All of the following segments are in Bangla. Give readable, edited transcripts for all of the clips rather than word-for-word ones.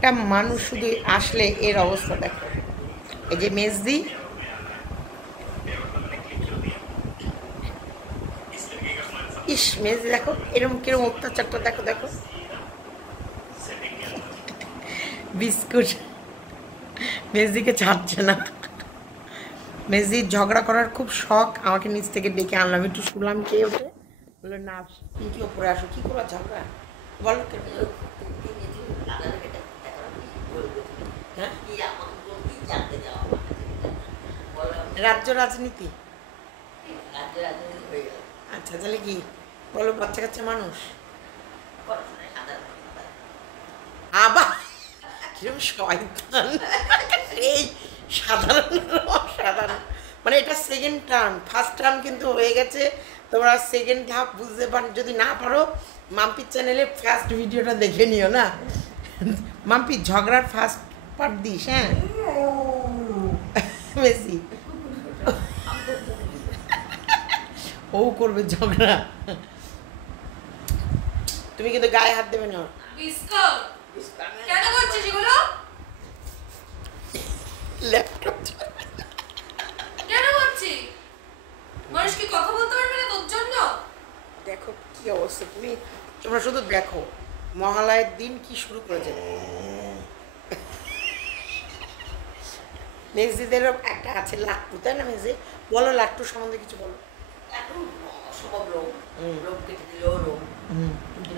একটা মানুষ শুধু আসলে এর অবস্থা দেখো। এই যে মেজদি, ইস মেজদি দেখো এরকম কিরকম অত্যাচারটা দেখো দেখো। বিস্কুট মেজদিকে ছাড়ছে না। মেজদির ঝগড়া করার খুব শখ, আমাকে নিচ থেকে ডেকে আনলাম, একটু শুনলাম কে ওঠে, বললো না কি ওপরে আসো, কি করো ঝগড়া বলো। হ্যাঁ রাজ্য রাজনীতি, আচ্ছা তাহলে কি বলো, বাচ্চা কাচ্চা মানুষ আবার কিরকম শয়তান, এই সাধারণ অসাধারণ, মানে এটা সেকেন্ড টার্ম, ফার্স্ট টার্ম কিন্তু হয়ে গেছে। তোমরা সেকেন্ড ধাপ বুঝতে পার, যদি না পারো মাম্পির চ্যানেলে ফার্স্ট ভিডিওটা দেখে নিও না। মাম্পি ঝগড়ার ফার্স্ট পার্ট দিস, হ্যাঁ বেশি ও করবে ঝগড়া, তুমি কিন্তু গায়ে হাত দেবে না। কেন করছিস এগুলো? ল্যাপটপ কেন করছিস? মানুষ কি কথা বলতে পারবে না তোর জন্য? দেখো কি অবস্থা, তোমরা শুধু দেখো মহালয়ের দিন কি শুরু করেছে। মেজদিদেরও একটা আছে লাট্টু, তাই না মেজদি? বলো লাট্টু সম্বন্ধে কিছু বলো। সব লোক কেটে দিল লোক,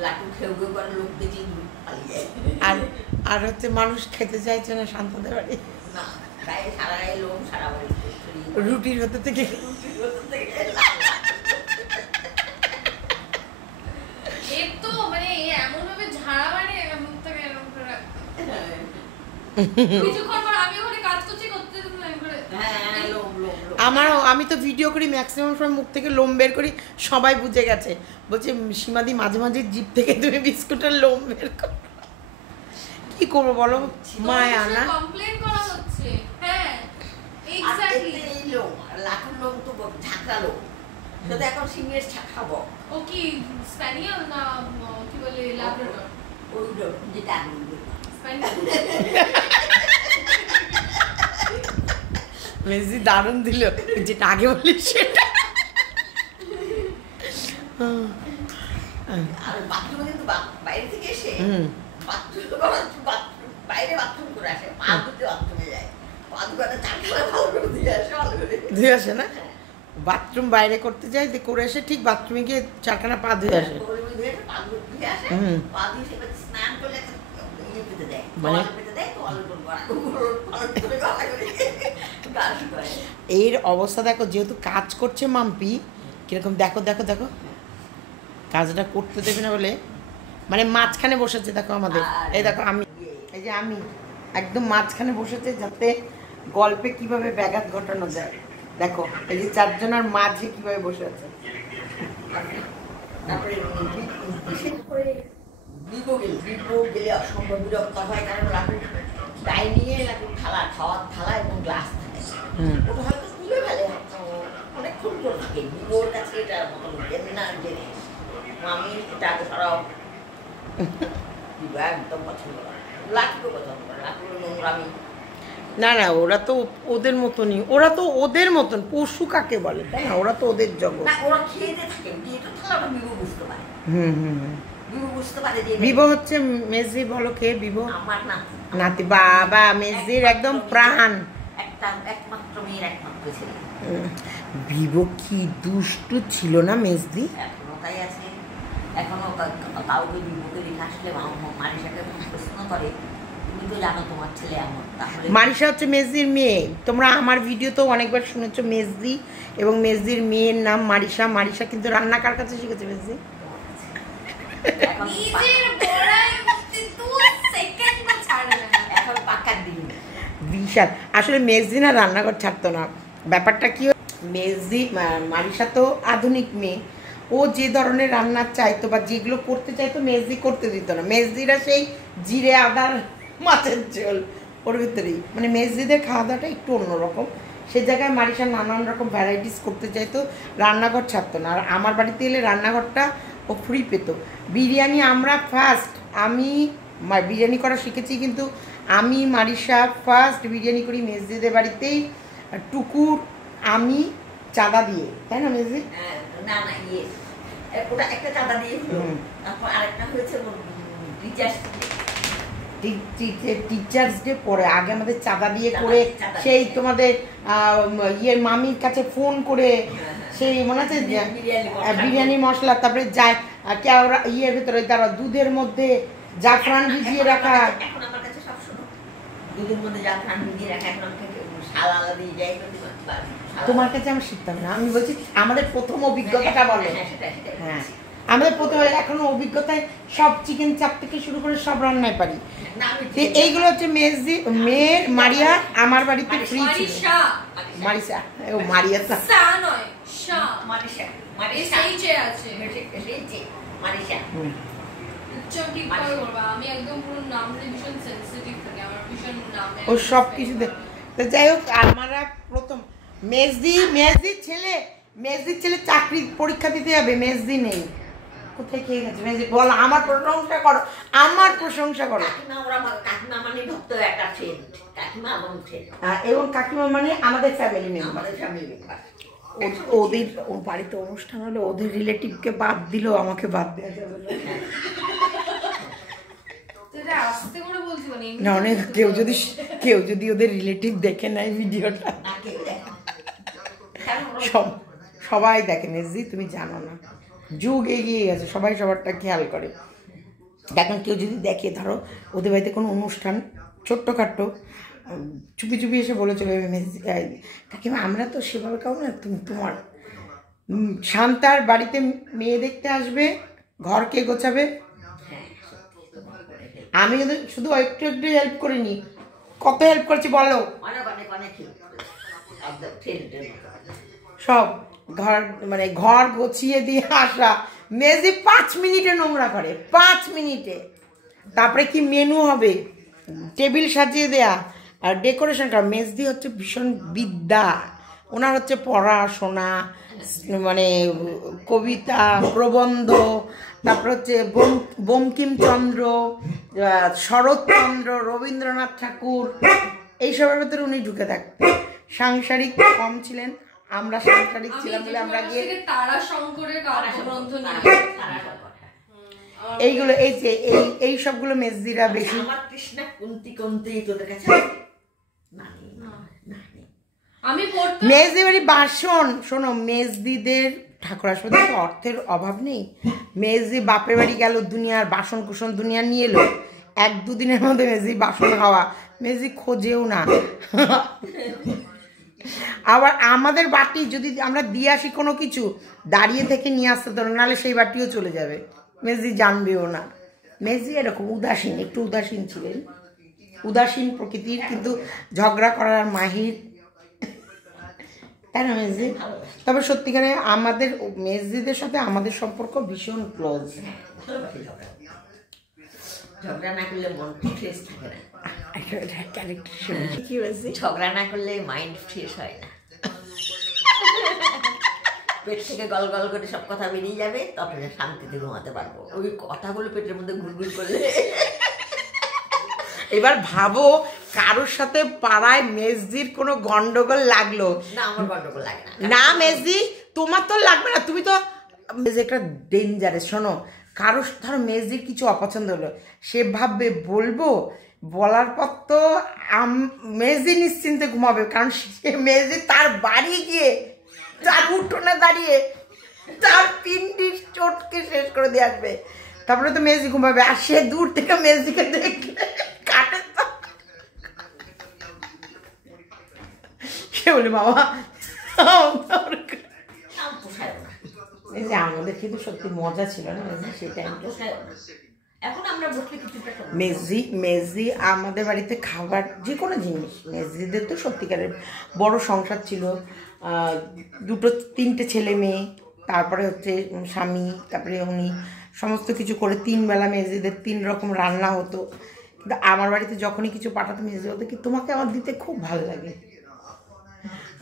লাটু খেউ খেউ করে লোক দেখি পালিয়ে যায়। আর হচ্ছে মানুষ খেতে চাইছে না শান্তাদের বাড়ি, না গায়ে সারা গায়ে লোক, সারা বাড়ি রুটির হতে থেকে তো মানে এমন ভাবে ঝাড়া মানে মুখ থেকে এরকম করে কিছুক্ষণ পর আমি ওখানে কাজ করছি, করতে আমারও, আমি তো ভিডিও করি ম্যাক্সিমাম সময় মুখ থেকে লোম বের করি, সবাই বুঝে গেছে, বলছে সীমাদি মাঝে মাঝে জিভ থেকে তুমি বিস্কুটের লোম বের করো, কি করবো বলো, মায়া না কমপ্লেইন করা হচ্ছে। হ্যাঁ এক্স্যাক্টলি, এই লোক লাটুর লোক তো ঝাঁকড়া লোক, সেটা এখন সিংহের খাবো। ও কি স্প্যানিয়াল না কি বলে ল্যাব্রাডর? ওই লোক যেটা স্প্যানিয়াল। মেজি দারুণ দিল, যেটা আগে বলি সেটা। আর বাথরুমে কিন্তু বাইরে থেকে এসে বাইরে বাথরুম করে আসে, পা ধুতে বাথরুমে যায়, পা ধুতে চারখানা ভালো করে ধুয়ে আসে, ভালো করে ধুয়ে আসে না, বাথরুম বাইরে করতে যায়, করে এসে ঠিক বাথরুমে গিয়ে চারখানা পা ধুয়ে আসে, পা ধুয়ে আসে, পা ধুয়ে সে স্নান করলে ইয়ে পেতে দেয়, মানে পেতে দেয়, এর অবস্থা দেখো, যেহেতু কাজ করছে মাম্পি কিরকম, দেখো দেখো দেখো কাজটা করতে দেবে না বলে, মানে মাঝখানে বসেছে দেখো আমাদের, এই দেখো আমি, এই যে আমি একদম মাঝখানে বসেছে, যাতে গল্পে কিভাবে ব্যাঘাত ঘটানো যায়। দেখো এই যে চারজনের মাঝে কিভাবে বসে আছে। গেলে অসম্ভব বিরক্ত হয়, কারণ লাটু গায়ে নিয়ে লাটু থালা, খাওয়ার থালা এবং গ্লাস থাকে, ওটা হয়তো তুলে ফেলে অনেকক্ষণ করে থাকে। বিবোর কাছে এটা মতন ঘেন্নার জিনিস, আমি এটা আগে সরাও, একদম পছন্দ করে, লাটুকে পছন্দ করে, লাটুর নোংরামি। না না ওরা তো ওদের মতনই, ওরা তো ওদের মতন, পশু কাকে বলে তাই না, ওরা তো ওদের জগৎ। না ওরা খেতে থাকে, এটা থালাটা বিবো বুঝতে পারে, বিবো বুঝতে পারে যে বিবো হচ্ছে মেজদি, বলো কে বিবো? আমার নাতি। নাতি, বাবা মেজদির একদম প্রাণ, একটা একমাত্র মেয়ের একমাত্র ছেলে। বিবো কি দুষ্টু ছিল না মেজদি, এখনো তাই আছে, এখনো কাউকে বিবোকে দেখে আসলে মারিসাকে প্রশ্ন করে, তুমি তো জানো তোমার ছেলে এমন, তাহলে মারিসা হচ্ছে মেজদির মেয়ে, তোমরা আমার ভিডিও তো অনেকবার শুনেছো, মেজদি এবং মেজদির মেয়ের নাম মারিসা। মারিসা কিন্তু রান্না কার কাছে শিখেছে মেজদি? এখন পাকার দিন বিশাল, আসলে মেজদি না রান্নাঘর ছাড়তো না, ব্যাপারটা কি, মেজদি মারিসা তো আধুনিক মেয়ে, ও যে ধরনের রান্না চাইতো বা যেগুলো করতে চাইতো মেজদি করতে দিত না। মেজদিরা সেই জিরে আদার মাছের ঝোল ওর ভিতরেই, মানে মেজদিদের খাওয়া দাওয়াটা একটু অন্যরকম, সে জায়গায় মারিসা নানান রকম ভ্যারাইটিস করতে চাইতো, রান্নাঘর ছাড়তো না। আর আমার বাড়িতে এলে রান্নাঘরটা ও ফ্রি পেত। বিরিয়ানি আমরা ফার্স্ট, আমি বিরিয়ানি করা শিখেছি, কিন্তু আমি মারিশা ফার্স্ট বিরিয়ানি করি মেজদিদের বাড়িতেই। টুকুর আমি চাঁদা দিয়ে, তাই না মেজদি? না না ইয়ে ওটা একটা চাঁদা দিয়ে হলো, তারপর আরেকটা হয়েছে টিচার্স ডে পরে আগে আমাদের চাঁদা দিয়ে করে সেই তোমাদের ইয়ে মামির কাছে ফোন করে সেই মনে আছে বিরিয়ানি মশলা, তারপরে যায় কেওড়া ইয়ের ভেতরে তারা দুধের মধ্যে জাফরান ভিজিয়ে রাখা। এখন আমার কাছে সব শোনো, দুধের মধ্যে জাফরান ভিজিয়ে রাখা, এখন আমাকে সালালা দিয়ে যাই। তোমার কাছে আমি শিখতাম না, আমি বলছি আমাদের প্রথম অভিজ্ঞতাটা বলো। হ্যাঁ আমাদের প্রথমে এখনো অভিজ্ঞতায় সব চিকেন চাপ থেকে শুরু করে সব রান্নায় পারি। এইগুলো হচ্ছে মেজদি মেয়ের মারিয়া আমার বাড়িতে ফ্রি ছিল। মারিসা ও মারিয়া সা নয় শা মারিশা এই যে আছে মারিশা। ঠিক করে বলবা, আমি একদম পুরো নামে ভীষণ সেনসিটিভ থাকি, আমার ভীষণ নামে ও সব কিছুতে। তো যাই হোক আমরা প্রথম মেজদির ছেলে চাকরি পরীক্ষা দিতে যাবে, মেজদি নেই। কোথায় খেয়ে গেছে মেজদি? বল, আমার প্রশংসা করো, আমার প্রশংসা করো। কাকিমা মানে ভক্ত একটা ফ্রেন্ড, কাকিমা এবং কাকিমা মানে আমাদের ফ্যামিলি মেম্বার। ওদের ওর বাড়িতে অনুষ্ঠান হলে ওদের রিলেটিভকে বাদ দিল, আমাকে বাদ দেওয়া যাবে না। অনেক কেউ যদি ওদের রিলেটিভ দেখে নেয় ভিডিওটা, সবাই দেখে। মেজদি তুমি জানো না, যুগ এগিয়ে গেছে, সবাই সবারটা খেয়াল করে। দেখেন কেউ যদি দেখে, ধরো ওদের বাড়িতে কোনো অনুষ্ঠান ছোট্টখাট্টো, চুপি চুপি এসে বলে চলে কাকিমা আমরা তো সেভাবে খাবো না, তুমি তোমার শান্তার বাড়িতে মেয়ে দেখতে আসবে, ঘরকে গোছাবে। আমি কিন্তু শুধু একটু হেল্প করিনি, কত হেল্প করছি বলো। সব ঘর গুছিয়ে দিয়ে আসা। মেজদি 5 মিনিটে নোংরা করে, 5 মিনিটে। তারপরে কি মেনু হবে, টেবিল সাজিয়ে দেয়া আর ডেকোরেশন করা। মেজদি হচ্ছে ভীষণ বিদ্যা, ওনার হচ্ছে পড়াশোনা, কবিতা প্রবন্ধ, তারপর হচ্ছে বঙ্কিমচন্দ্র, শরৎচন্দ্র, রবীন্দ্রনাথ ঠাকুর, এইসবের ভেতরে উনি ঢুকে থাকতেন। সাংসারিক কম ছিলেন, আমরা সাংসারিক ছিলাম বলে আমরা গিয়ে এইগুলো এই সবগুলো মেজদিরা বেশি। মেজদি বাড়ি বাসন, শোনো মেজদিদের ঠাকুর আসবাদের অর্থের অভাব নেই। মেজদি বাপের বাড়ি গেল, দুনিয়ার বাসন কুসন দুনিয়া নিয়ে এলো, 1-2 দিনের মধ্যে মেজদি বাসন খাওয়া, মেজদি খোঁজেও না। আবার আমাদের বাটি যদি আমরা দিয়ে আসি কোনো কিছু, দাঁড়িয়ে থেকে নিয়ে আসতে ধরো, নাহলে সেই বাটিও চলে যাবে, মেজদি জানবেও না। মেজদি এরকম উদাসীন, একটু উদাসীন ছিলেন, উদাসীন প্রকৃতির, কিন্তু ঝগড়া করার মাহির, তাই না মেজদি? তবে সত্যিকারে আমাদের মেজদিদের সাথে আমাদের সম্পর্ক ভীষণ ক্লোজ। ঝগড়া না করলে মন ফ্রেশ থাকে না, ঝগড়া না করলে মাইন্ড ফ্রেশ হয় না, পেট থেকে গল গল করে সব কথা বেরিয়ে যাবে, তখন শান্তিতে ঘুমাতে পারবো। ওই কথাগুলো পেটের মধ্যে ঘুরঘুর করলে। এবার ভাবো কারোর সাথে পাড়ায় মেজদির কোনো গন্ডগোল লাগলো না, আমার গন্ডগোল লাগে না। না মেজদি তোমার তো লাগবে না, তুমি তো একটা ডেঞ্জারাস। শোনো, কারোর ধরো মেজদির কিছু অপছন্দ হলো, সে ভাববে বলবো, বলার পর তো মেজদি নিশ্চিন্তে ঘুমাবে, কারণ সে মেজদি তার বাড়ি গিয়ে তার উঠোনে দাঁড়িয়ে তার পিন্ডি চটকে শেষ করে দিয়ে আসবে, তারপরে তো মেজদি ঘুমাবে। আর সে দূর থেকে মেজদিকে দেখলে কাটে, সে বলে বাবা আমাদের কিন্তু সত্যি মজা ছিল না সেই টাইমটা। মেজদি আমাদের বাড়িতে খাবার যে কোনো জিনিস, মেজদিদের তো সত্যিকারের বড় সংসার ছিল, 2-3টে ছেলে মেয়ে, তারপরে হচ্ছে স্বামী, তারপরে উনি সমস্ত কিছু করে 3 বেলা মেজদিদের 3 রকম রান্না হতো। কিন্তু আমার বাড়িতে যখনই কিছু পাঠাতো মেজদি বলতো কি তোমাকে আমার দিতে খুব ভালো লাগে।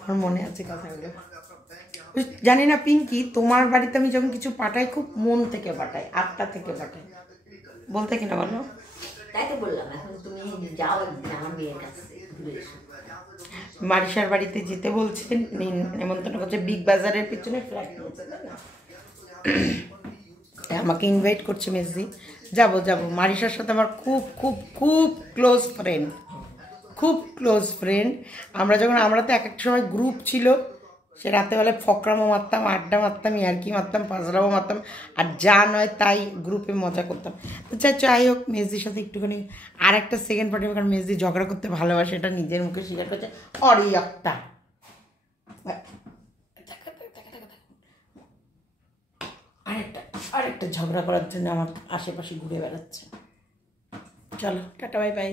আমার মনে আছে কথাগুলো। জানি না পিঙ্কি, তোমার বাড়িতে আমি যখন কিছু পাঠাই খুব মন থেকে পাঠাই, আত্মা থেকে পাঠাই, বলতে কিনা বলো? বললাম এখন তুমি যাও একদিন আমার মেয়ের কাছে ঘুরে এসো। মারিশার বাড়িতে যেতে বলছেন, নেমন্তন্ন করছে, বিগ বাজারের পিছনে ফ্ল্যাট নিয়েছে, তাই না? আমাকে ইনভাইট করছে মেজদি, যাব যাব। মারিশার সাথে আমার খুব খুব খুব ক্লোজ ফ্রেন্ড, খুব ক্লোজ ফ্রেন্ড। আমরা তো এক একটা সময় গ্রুপ ছিল, সে রাতেবেলায় ফকরামও মারতাম, আড্ডা মারতাম, ইয়ার্কি মারতাম, পাজরাও মারতাম, আর যা নয় তাই গ্রুপে মজা করতাম। তো যাই হোক, মেজদির সাথে একটুখানি আর একটা সেকেন্ড পার্টি, কারণ মেজদি ঝগড়া করতে ভালোবাসে, এটা নিজের মুখে স্বীকার করছে। অরে একটা আরেকটা ঝগড়া করার জন্য আমার আশেপাশে ঘুরে বেড়াচ্ছে। চলো টাটা, বাই বাই।